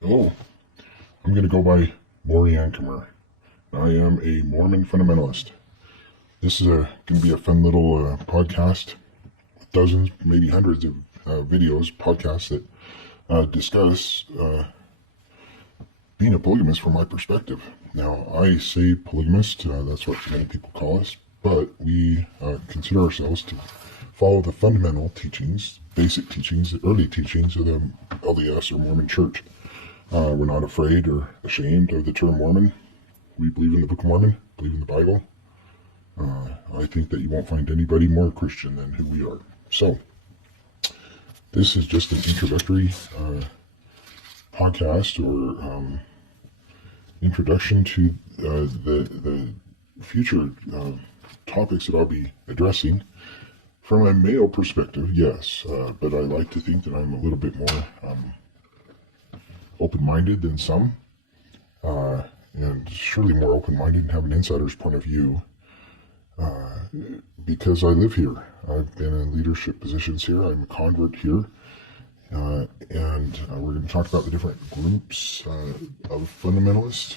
Hello, I'm going to go by Maury Ancomer. I am a Mormon fundamentalist. This is going to be a fun little podcast with dozens, maybe hundreds of videos, podcasts that discuss being a polygamist from my perspective. Now, I say polygamist, that's what many people call us, but we consider ourselves to follow the fundamental teachings, basic teachings, the early teachings of the LDS or Mormon Church. We're not afraid or ashamed of the term Mormon. We believe in the Book of Mormon, believe in the Bible. I think that you won't find anybody more Christian than who we are. So, this is just an introductory podcast or introduction to the future topics that I'll be addressing. From a male perspective, yes, but I like to think that I'm a little bit more open-minded than some, and surely more open-minded and have an insider's point of view, because I live here. I've been in leadership positions here. I'm a convert here, and we're going to talk about the different groups of fundamentalists.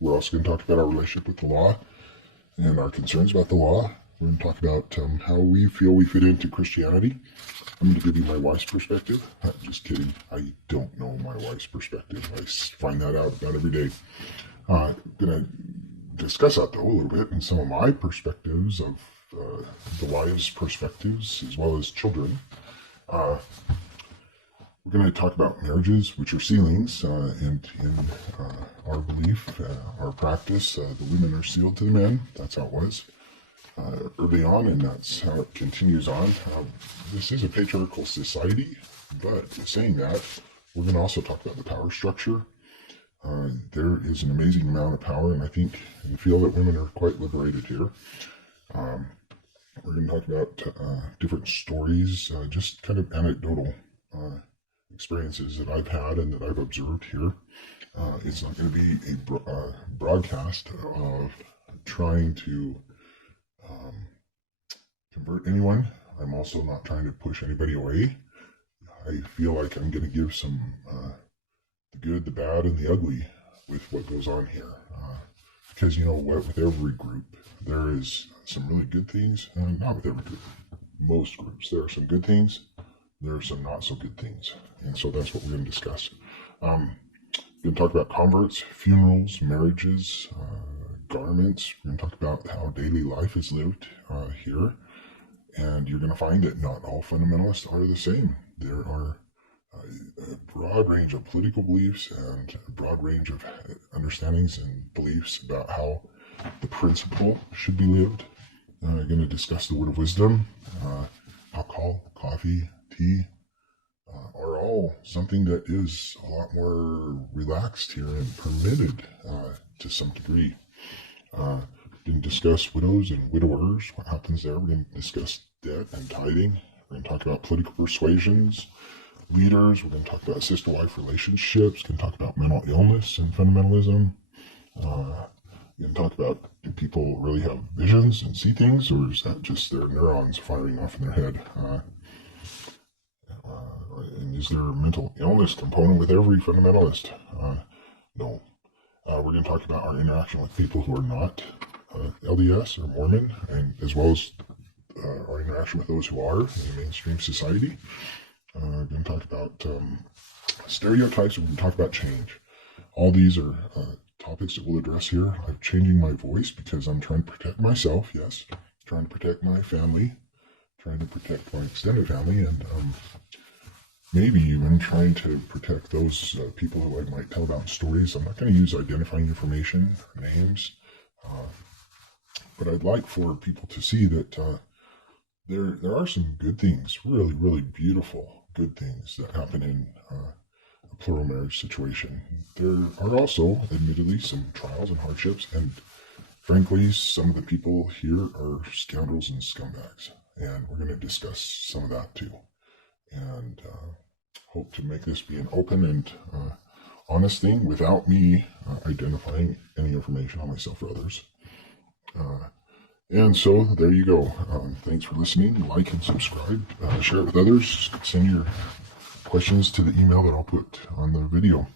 We're also going to talk about our relationship with the law and our concerns about the law. We're going to talk about how we feel we fit into Christianity. I'm going to give you my wife's perspective. I'm just kidding. I don't know my wife's perspective. I find that out about every day. I'm going to discuss that, though, a little bit, and some of my perspectives of the wives' perspectives, as well as children. We're going to talk about marriages, which are sealings, and in our belief, our practice, the women are sealed to the men. That's how it was early on, and that's how it continues on. This is a patriarchal society, but saying that, we're going to also talk about the power structure. There is an amazing amount of power, and I think and feel that women are quite liberated here. We're going to talk about different stories, just kind of anecdotal experiences that I've had and that I've observed here. It's not going to be a broadcast of trying to convert anyone. I'm also not trying to push anybody away. I feel like I'm going to give some the good, the bad, and the ugly with what goes on here. Because you know what, with every group, there is some really good things, and not with every group, most groups. There are some good things, there are some not so good things. And so that's what we're going to discuss. We're going to talk about converts, funerals, marriages, garments. We're going to talk about how daily life is lived here. And you're going to find that not all fundamentalists are the same. There are a broad range of political beliefs and a broad range of understandings and beliefs about how the principle should be lived. We're going to discuss the word of wisdom. Alcohol, coffee, tea are all something that is a lot more relaxed here and permitted to some degree. We're going to discuss widows and widowers, what happens there. We're going to discuss debt and tithing. We're going to talk about political persuasions, leaders. We're going to talk about sister-wife relationships. We're going to talk about mental illness and fundamentalism. We're going to talk about, do people really have visions and see things, or is that just their neurons firing off in their head? And is there a mental illness component with every fundamentalist? No. We're going to talk about our interaction with people who are not LDS or Mormon, and as well as our interaction with those who are in the mainstream society. We're going to talk about stereotypes, and we're going to talk about change. All these are topics that we'll address here. I'm changing my voice because I'm trying to protect myself, yes, trying to protect my family, trying to protect my extended family, and maybe even trying to protect those people who I might tell about stories. I'm not going to use identifying information or names, but I'd like for people to see that there are some good things, really, really beautiful good things that happen in a plural marriage situation. There are also, admittedly, some trials and hardships, and frankly, some of the people here are scoundrels and scumbags, and we're going to discuss some of that too. And hope to make this be an open and honest thing without me identifying any information on myself or others. And so there you go. Thanks for listening. Like and subscribe. Share it with others. Send your questions to the email that I'll put on the video.